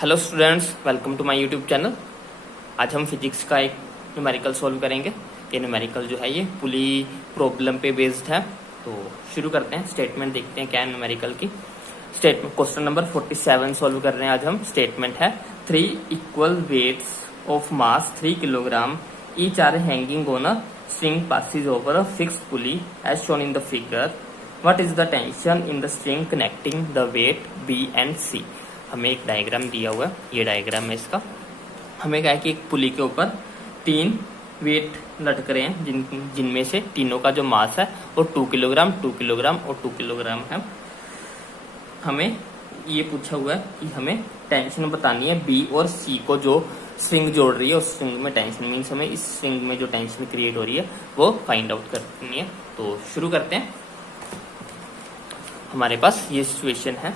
Hello students, welcome to my YouTube channel. आज हम physics का एक न्यूमेरिकल सॉल्व करेंगे। ये न्यूमेरिकल जो है ये पुली प्रॉब्लम पे बेस्ड है। तो शुरू करते हैं, स्टेटमेंट देखते हैं क्या है न्यूमेरिकल की। स्टेटमेंट क्वेश्चन नंबर 47 सॉल्व कर रहे हैं आज हम। स्टेटमेंट है 3 equal weights of mass 3 kilogram each are hanging on a string passes over a fixed pulley as shown in the figure. What is the tension in the string connecting the weight B and C? हमें एक diagram दिया हुआ है, ये diagram है इसका। हमें क्या है कि एक पुली के ऊपर 3 वेट लटक रहे हैं जिनमें से तीनों का जो मास है वो 2 किलोग्राम 2 किलोग्राम और 2 किलोग्राम है। हमें ये पूछा हुआ है कि हमें टेंशन बतानी है बी और सी को जो स्ट्रिंग जोड़ रही है उस स्ट्रिंग में टेंशन मीन्स हमें इस स्ट्रिंग में जो टेंशन क्रिएट हो रही है वो फाइंड आउट करनी है। तो शुरू करते हैं। हमारे पास ये सिचुएशन है।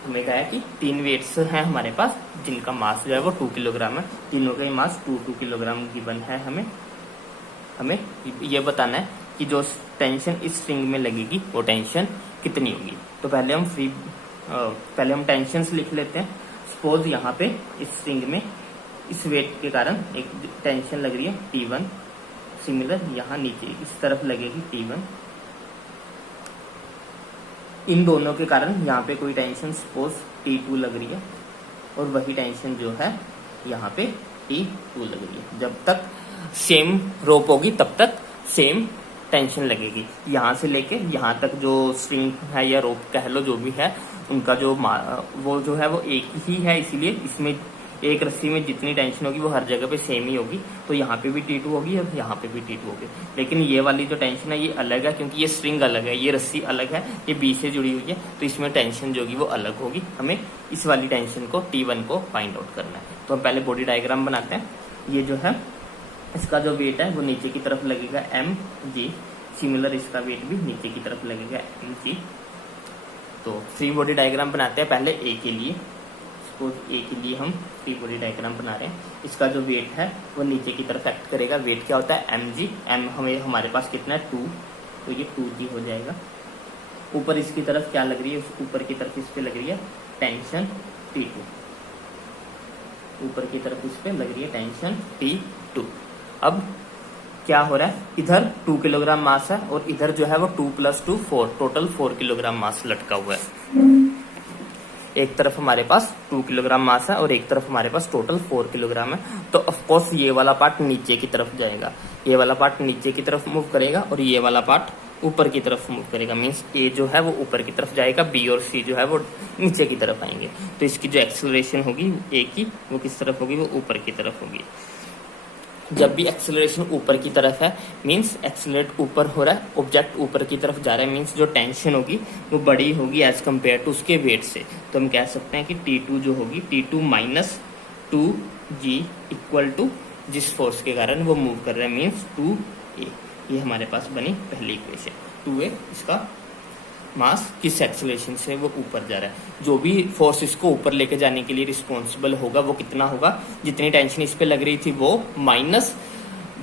हमें कहा है कि 3 वेट्स हैं हमारे पास जिनका मास जो है वो 2 किलोग्राम है। तीनों का ही मास 2 किलोग्राम गिवन है। हमें ये बताना है कि जो टेंशन इस स्ट्रिंग में लगेगी वो टेंशन कितनी होगी। तो पहले हम टेंशन लिख लेते हैं। सपोज यहाँ पे इस स्ट्रिंग में इस वेट के कारण एक टेंशन लग रही है T1। सिमिलर यहाँ नीचे इस तरफ लगेगी T1। इन दोनों के कारण यहाँ पे कोई टेंशन सपोज T2 लग रही है और वही टेंशन जो है यहाँ पे T2 लग रही है। जब तक सेम रोप होगी तब तक सेम टेंशन लगेगी। यहाँ से लेके यहाँ तक जो स्ट्रिंग है या रोप कह लो जो भी है उनका जो वो जो है वो एक ही है, इसीलिए इसमें एक रस्सी में जितनी टेंशन होगी वो हर जगह पे सेम ही होगी। तो यहाँ पे भी T2 होगी और यहाँ पे भी T2 होगी। लेकिन ये वाली जो टेंशन है ये अलग है क्योंकि ये स्ट्रिंग अलग है, ये रस्सी अलग है, ये बी से जुड़ी हुई है। तो इसमें टेंशन जो होगी वो अलग होगी। हमें इस वाली टेंशन को T1 को फाइंड आउट करना है। तो हम पहले बॉडी डायग्राम बनाते हैं। ये जो है इसका जो वेट है वो नीचे की तरफ लगेगा mg। सिमिलर इसका वेट भी नीचे की तरफ लगेगा mg। तो फ्री बॉडी डायग्राम बनाते हैं पहले ए के लिए। सपोज ए के लिए हम फ्री बॉडी डायग्राम बना रहे हैं। इसका जो वेट है वो नीचे की तरफ एक्ट करेगा। वेट क्या होता है mg। m हमारे पास कितना है 2, तो ये 2g हो जाएगा। ऊपर इसकी तरफ क्या लग रही है, ऊपर की तरफ इस पे लग रही है टेंशन T2। ऊपर की तरफ इस पे लग रही है टेंशन T2। अब क्या हो रहा है, इधर 2 किलोग्राम मास है और इधर जो है वो 2 + 2 4, टोटल 4 किलोग्राम मास लटका हुआ है। एक तरफ हमारे पास 2 किलोग्राम मास है और एक तरफ हमारे पास टोटल 4 किलोग्राम है। तो ऑफकोर्स ये वाला पार्ट नीचे की तरफ जाएगा, ये वाला पार्ट नीचे की तरफ मूव करेगा और ये वाला पार्ट ऊपर की तरफ मूव करेगा। मीन्स ए जो है वो ऊपर की तरफ जाएगा, बी और सी जो है वो नीचे की तरफ आएंगे। तो इसकी जो एक्सेलरेशन होगी ए की वो किस तरफ होगी, वो ऊपर की तरफ होगी। जब भी एक्सेलरेशन ऊपर की तरफ है मीन्स एक्सेलरेट ऊपर हो रहा है, ऑब्जेक्ट ऊपर की तरफ जा रहा है, मीन्स जो टेंशन होगी वो बड़ी होगी एज कम्पेयर टू उसके वेट से। तो हम कह सकते हैं कि T2 जो होगी T2 - 2g इक्वल टू जिस फोर्स के कारण वो मूव कर रहा है मीन्स 2a। ये हमारे पास बनी पहली इक्वेशन। 2a इसका मास किस एक्सेलरेशन से वो ऊपर जा रहा है। जो भी फोर्स इसको ऊपर लेके जाने के लिए रिस्पॉन्सिबल होगा वो कितना होगा, जितनी टेंशन इस पे लग रही थी वो माइनस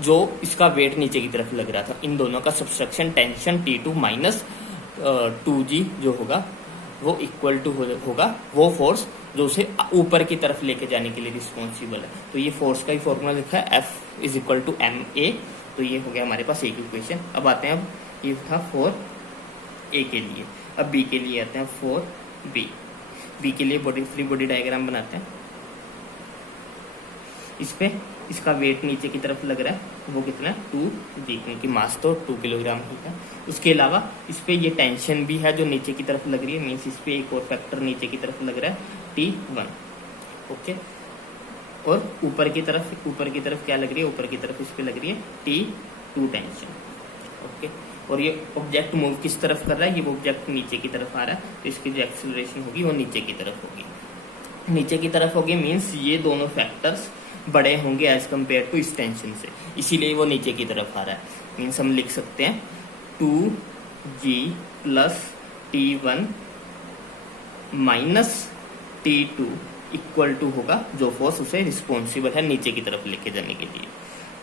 जो इसका वेट नीचे की तरफ लग रहा था। इन दोनों का सब्सट्रैक्शन टेंशन T2 - 2g जो होगा वो इक्वल टू होगा वो फोर्स जो उसे ऊपर की तरफ लेके जाने के लिए रिस्पॉन्सिबल है। तो ये फोर्स का ही फॉर्मूला लिखा है F = ma। तो ये हो गया हमारे पास एक इक्वेशन। अब आते हैं, अब ये था फॉर ए के लिए। अब बी के लिए आते हैं फॉर बी के लिए फ्री बॉडी डायग्राम बनाते हैं। इस पे इसका वेट नीचे की तरफ लग रहा है वो कितना है 2g, क्योंकि मास तो 2 किलोग्राम ही है। उसके अलावा इस पे ये टेंशन भी है जो नीचे की तरफ लग रही है, मीन्स इस पे एक और फैक्टर नीचे की तरफ लग रहा है T1। ओके, और ऊपर की तरफ क्या लग रही है, ऊपर की तरफ इस पे लग रही है T2 टेंशन। ओके, और ये ऑब्जेक्ट मूव किस तरफ कर रहा है, ये ऑब्जेक्ट नीचे की तरफ आ रहा है। तो इसकी जो एक्सेलरेशन होगी वो नीचे की तरफ होगी। नीचे की तरफ होगी मीन्स ये दोनों फैक्टर्स बड़े होंगे एज कम्पेयर टू इस टेंशन से, इसीलिए वो नीचे की तरफ आ रहा है। मीन्स हम लिख सकते हैं 2g + T1 - T2 equal to होगा जो फोर्स उसे रिस्पॉन्सिबल है नीचे की तरफ लेके जाने के लिए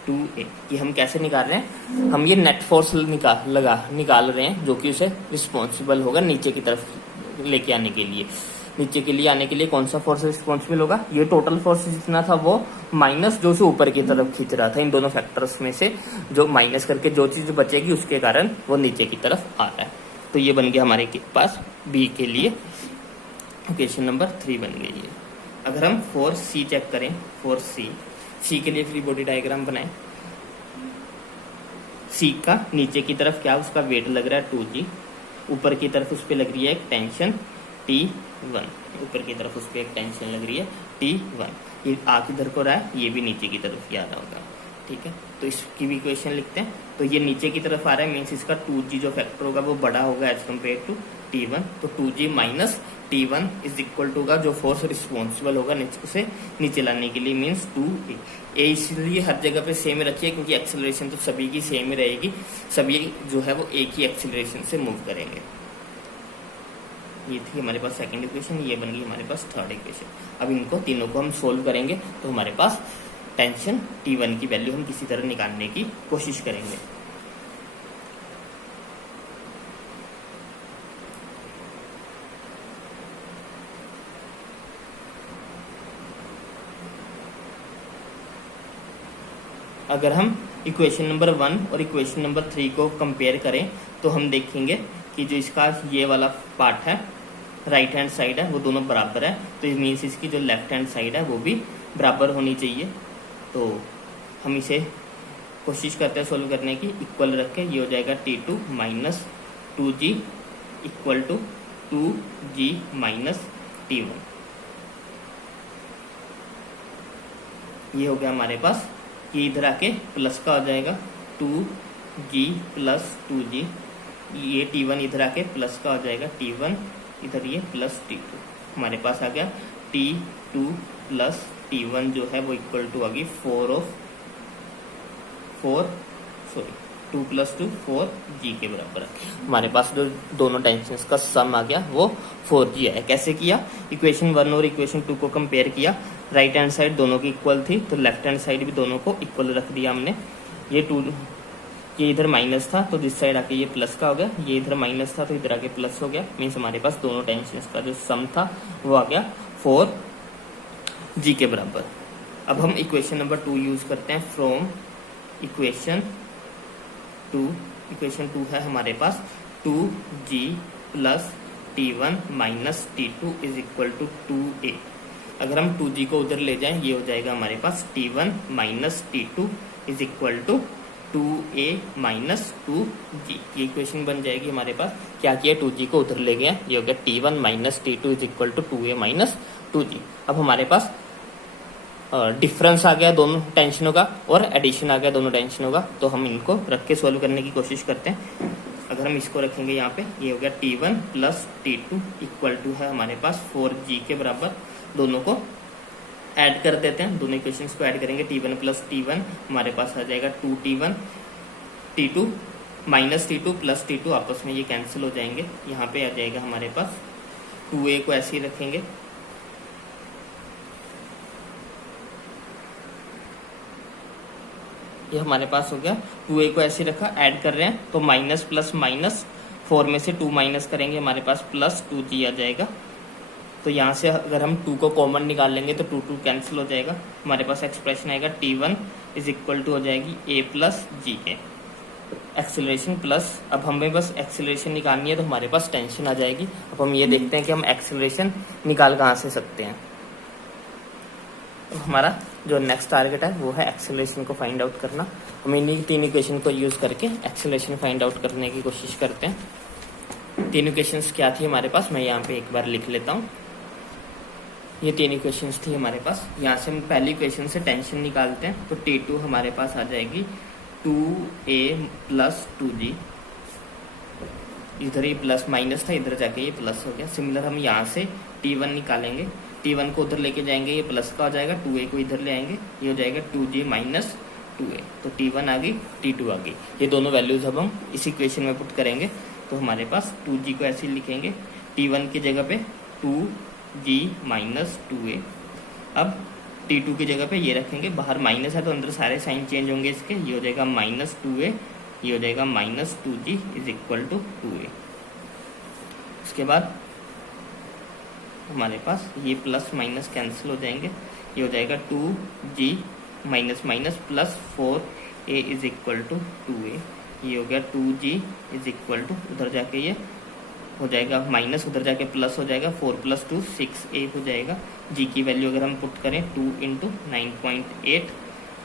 2a। ये हम कैसे निकाल रहे हैं, हम ये नेट फोर्स निकाल रहे हैं जो कि उसे रिस्पॉन्सिबल होगा नीचे की तरफ लेके आने के लिए। नीचे के लिए आने के लिए कौन सा फोर्स रिस्पॉन्सिबल होगा, ये टोटल फोर्स जितना था वो माइनस जो से ऊपर की तरफ खींच रहा था, इन दोनों फैक्टर्स में से जो माइनस करके जो चीज बचेगी उसके कारण वो नीचे की तरफ आ रहा है। तो ये बन गया हमारे पास बी के लिए इक्वेशन नंबर 3 बन गई है। अगर हम 4C चेक करें, 4C के लिए फ्री बॉडी डायग्राम बनाएं। सी का नीचे की तरफ क्या उसका वेट लग रहा है 2G, ऊपर की तरफ उस पर लग रही है एक टेंशन T1, ऊपर की तरफ उस पर एक टेंशन लग रही है T1। ये आ किधर को रहा है, ये भी नीचे की तरफ ही आ रहा होगा, ठीक है। तो इसकी भी इक्वेशन लिखते हैं। तो ये नीचे की तरफ आ रहा है, मीन्स इसका 2G जो फैक्टर होगा वो बड़ा होगा एज कम्पेयर टू T1। तो 2G minus T1 is equal to का जो फोर्स रिस्पॉन्सिबल होगा उसे नीचे लाने के लिए, मीन्स 2A। इसलिए हर जगह पे सेम रखिए क्योंकि एक्सेलरेशन तो सभी की सेम ही रहेगी, सभी जो है वो एक ही एक्सेलरेशन से मूव करेंगे। ये थी हमारे पास सेकंड इक्वेशन, ये बन गई हमारे पास थर्ड इक्वेशन। अब इनको तीनों को हम सोल्व करेंगे तो हमारे पास टेंशन T1 की वैल्यू हम किसी तरह निकालने की कोशिश करेंगे। अगर हम इक्वेशन नंबर 1 और इक्वेशन नंबर 3 को कंपेयर करें तो हम देखेंगे कि जो इसका ये वाला पार्ट है, राइट हैंड साइड है, वो दोनों बराबर है। तो इट मीन्स इसकी जो लेफ्ट हैंड साइड है वो भी बराबर होनी चाहिए। तो हम इसे कोशिश करते हैं सोल्व करने की, इक्वल रख के ये हो जाएगा T2 minus 2G equal to 2G minus T1। ये हो गया हमारे पास, ये इधर आके प्लस का हो जाएगा 2G प्लस 2G, ये T1 इधर आके प्लस का हो जाएगा T1, इधर ये प्लस T2। हमारे पास आ गया T2 प्लस T1 जो है वो इक्वल टू आ गई 2 प्लस 2 4G के बराबर है। हमारे पास जो दोनों टेंशन्स का सम आ गया वो 4G है। कैसे किया, इक्वेशन 1 और इक्वेशन 2 को कंपेयर किया, राइट हैंड साइड दोनों की इक्वल थी तो लेफ्ट हैंड साइड भी दोनों को इक्वल रख दिया हमने। ये इधर माइनस था तो दिस साइड आके ये प्लस का हो गया, ये इधर माइनस था तो इधर आके प्लस हो गया, मीन्स हमारे पास दोनों टेंशन्स का जो सम था वो आ गया 4G के बराबर। अब हम इक्वेशन नंबर 2 यूज करते हैं फ्रॉम इक्वेशन 2 है हमारे पास 2G plus T1 minus T2 is equal to 2A। अगर हम 2G को उधर ले जाएं ये हो जाएगा हमारे पास T1 minus T2 is equal to 2A minus 2G। ये इक्वेशन बन जाएगी हमारे पास। क्या किया, 2G को उधर ले गया, ये हो गया T1 minus T2 is equal to 2A minus 2G। अब हमारे पास डिफरेंस आ गया दोनों टेंशनों का और एडिशन आ गया दोनों टेंशनों का। तो हम इनको रख के सोल्व करने की कोशिश करते हैं। अगर हम इसको रखेंगे यहाँ पे, ये हो गया T1 plus T2 equal to है हमारे पास 4G के बराबर। दोनों को ऐड कर देते हैं, दोनों इक्वेशंस को ऐड करेंगे, T1 प्लस T1 हमारे पास आ जाएगा 2T1, T2 minus T2 plus T2 आपस में ये कैंसिल हो जाएंगे। यहाँ पे आ जाएगा हमारे पास 2A को ऐसे ही रखेंगे, ये हमारे पास हो गया 2A को ऐसे रखा, ऐड कर रहे हैं तो माइनस प्लस माइनस 4 में से 2 माइनस करेंगे, हमारे पास प्लस 2G आ जाएगा। तो यहाँ से अगर हम 2 को कॉमन निकाल लेंगे तो 2 कैंसिल हो जाएगा, हमारे पास एक्सप्रेशन आएगा T1 इज इक्वल टू हो जाएगी A प्लस G के एक्सेलरेशन प्लस। अब हमें बस एक्सेलरेशन निकालनी है तो हमारे पास टेंशन आ जाएगी। अब हम ये देखते हैं कि हम एक्सेलरेशन निकाल कहाँ से सकते हैं। हमारा जो नेक्स्ट टारगेट है वो है एक्सेलरेशन को फाइंड आउट करना। हम इन्हीं 3 इक्वेशन को यूज करके एक्सेलरेशन फाइंड आउट करने की कोशिश करते हैं। 3 इक्वेशंस क्या थी हमारे पास, मैं यहाँ पे एक बार लिख लेता हूँ। ये 3 इक्वेशंस थी हमारे पास। यहाँ से हम पहली इक्वेशन से टेंशन निकालते हैं तो T2 हमारे पास आ जाएगी 2A प्लस 2G। इधर ये प्लस माइनस था, इधर जाके ये प्लस हो गया। सिमिलर हम यहाँ से T1 निकालेंगे, T1 को उधर लेके जाएंगे, ये प्लस का हो जाएगा, 2A को इधर ले आएंगे, ये हो जाएगा 2G माइनस 2A। तो T1 आ गई, T2 आ गई। ये दोनों वैल्यूज अब हम इस इक्वेशन में पुट करेंगे तो हमारे पास 2G को ऐसे लिखेंगे, T1 की जगह पे 2G माइनस 2A। अब T2 की जगह पे ये रखेंगे, बाहर माइनस है तो अंदर सारे साइन चेंज होंगे इसके, ये हो जाएगा माइनस 2A, ये हो जाएगा minus 2G is equal to 2A। उसके बाद हमारे पास ये प्लस माइनस कैंसिल हो जाएंगे, ये हो जाएगा 2g minus minus plus 4a is equal to 2a। ये हो गया 2g इज इक्वल टू, उधर जाके ये हो जाएगा माइनस, उधर जाके प्लस हो जाएगा, 4 + 2 6a हो जाएगा। g की वैल्यू अगर हम पुट करें 2 × 9.8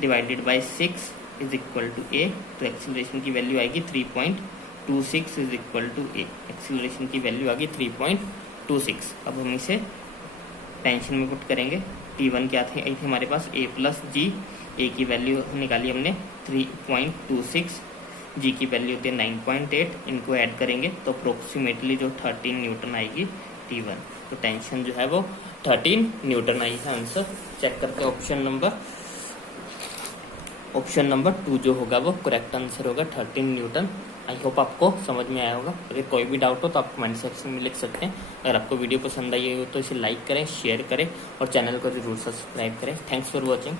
divided by 6 is equal to a, तो एक्सीलरेशन की वैल्यू आएगी 3.26 is equal to a। Acceleration की वैल्यू आ गई 3.26। अब हम इसे टेंशन में पुट करेंगे। t1 क्या थे, आई थी हमारे पास a + g, a की वैल्यू निकाली हमने 3.26, g की वैल्यू होती है 9.8, इनको ऐड करेंगे तो अप्रोक्सीमेटली जो 13 न्यूटन आएगी t1। तो टेंशन जो है वो 13 न्यूटन आई है आंसर। चेक करते हैं ऑप्शन नंबर 2 जो होगा वो करेक्ट आंसर होगा 13 न्यूटन। आई होप आपको समझ में आया होगा। अगर कोई भी डाउट हो तो आप कमेंट सेक्शन में लिख सकते हैं। अगर आपको वीडियो पसंद आई हो तो इसे लाइक करें, शेयर करें और चैनल को जरूर सब्सक्राइब करें। Thanks for watching.